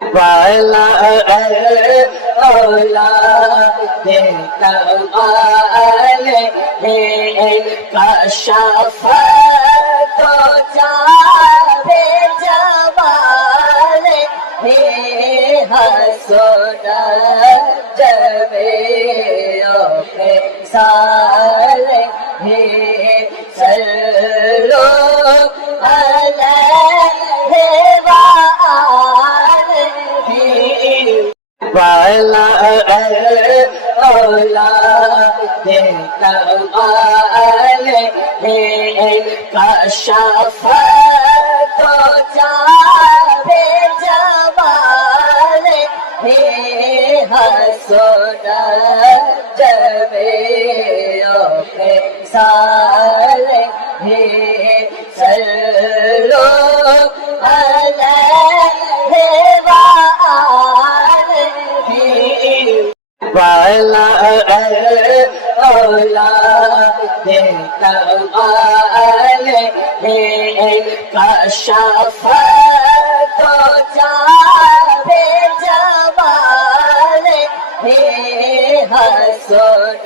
والا اولاد کمال کشف تو جاوے جمال حسن جمیع خصال صلو علیہ والا اولاد کمال کشف تو جاوے جمال حسن جمیع خصال صلو علیہ والا اولاد کمال کشف تو جاوے جمال حسن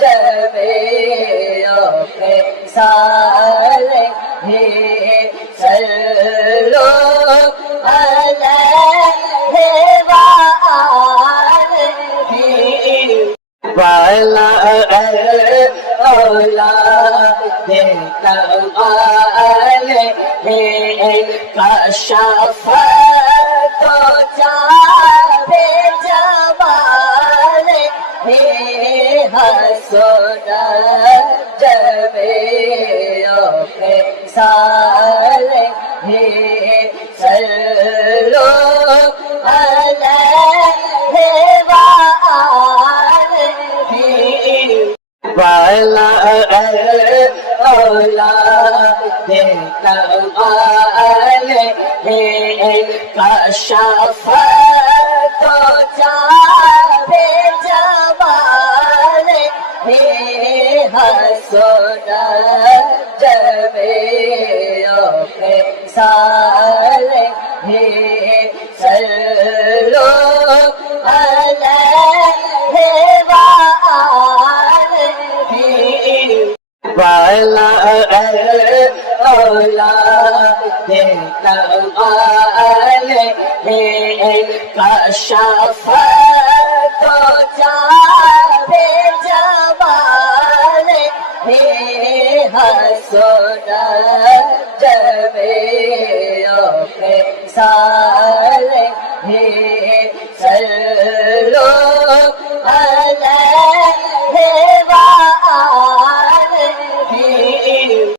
جمیع خصال صلو علیہ والا اولاد کمال کشف تو جاوے جمال حسن جمیع خصال صلو علیہ والا اولاد کمال کشف تو جاوے جمال حسن جمیع خصال صلو علیہ والا اولاد کمال کشف تو جاوے جمال حسن جمیع خصال